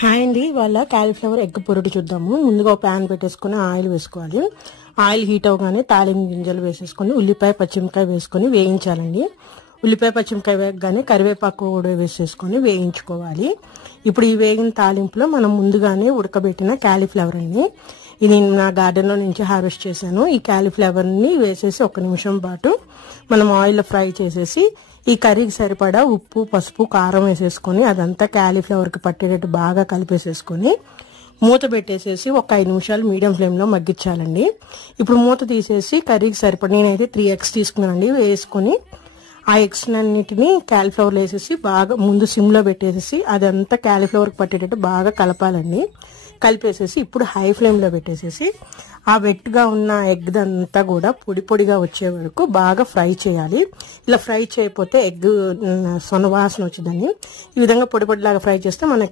Hi అండి, ఇవాళ cauliflower egg పొరుటు చూద్దాము. ముందుగా ఒక ప్యాన్ పెట్టేసుకుని ఆయిల్ వేసుకోవాలి. ఆయిల్ హీట్ అవగానే తాలింపు గింజలు వేసేసుకొని ఉల్లిపాయ పచ్చిమిరకాయ వేసుకొని వేయించాలండి. ఉల్లిపాయ పచ్చిమిరకాయ వేయగానే కరివేపాకు కూడా వేసేసుకొని వేయించుకోవాలి. ఇప్పుడు ఈ వేగిన తాలింపులో మనం ముందుగానే ఉడకబెట్టిన కాలీఫ్లవర్ అండి, ఇది నా గార్డెన్లో నుంచి హార్వెస్ట్ చేశాను. ఈ కాలీఫ్లవర్ని వేసేసి 1 నిమిషం పాటు మనం ఆయిల్లో ఫ్రై చేసేసి ఈ కర్రీకి సరిపడా ఉప్పు, పసుపు, కారం వేసేసుకొని అదంతా కాలీఫ్లవర్కి పట్టేటట్టు బాగా కలిపేసేసుకొని మూత పెట్టేసేసి ఒక 5 నిమిషాలు మీడియం ఫ్లేమ్లో మగ్గించాలండి. ఇప్పుడు మూత తీసేసి కర్రీకి సరిపడా నేనైతే 3 eggs తీసుకున్నానండి. వేసుకొని ఆ ఎగ్స్ అన్నిటిని కాలీఫ్లవర్లో వేసేసి బాగా ముందు సిమ్లో పెట్టేసేసి అదంతా కాలీఫ్లవర్కి పట్టేటట్టు బాగా కలపాలండి. కలిపేసేసి ఇప్పుడు హై ఫ్లేమ్లో పెట్టేసేసి ఆ వెట్గా ఉన్న ఎగ్ అంతా కూడా పొడి పొడిగా వచ్చే వరకు బాగా ఫ్రై చేయాలి. ఇలా ఫ్రై చేయకపోతే ఎగ్ సొనవాసన వచ్చిందని ఈ విధంగా పొడి పొడిలాగా ఫ్రై చేస్తే మన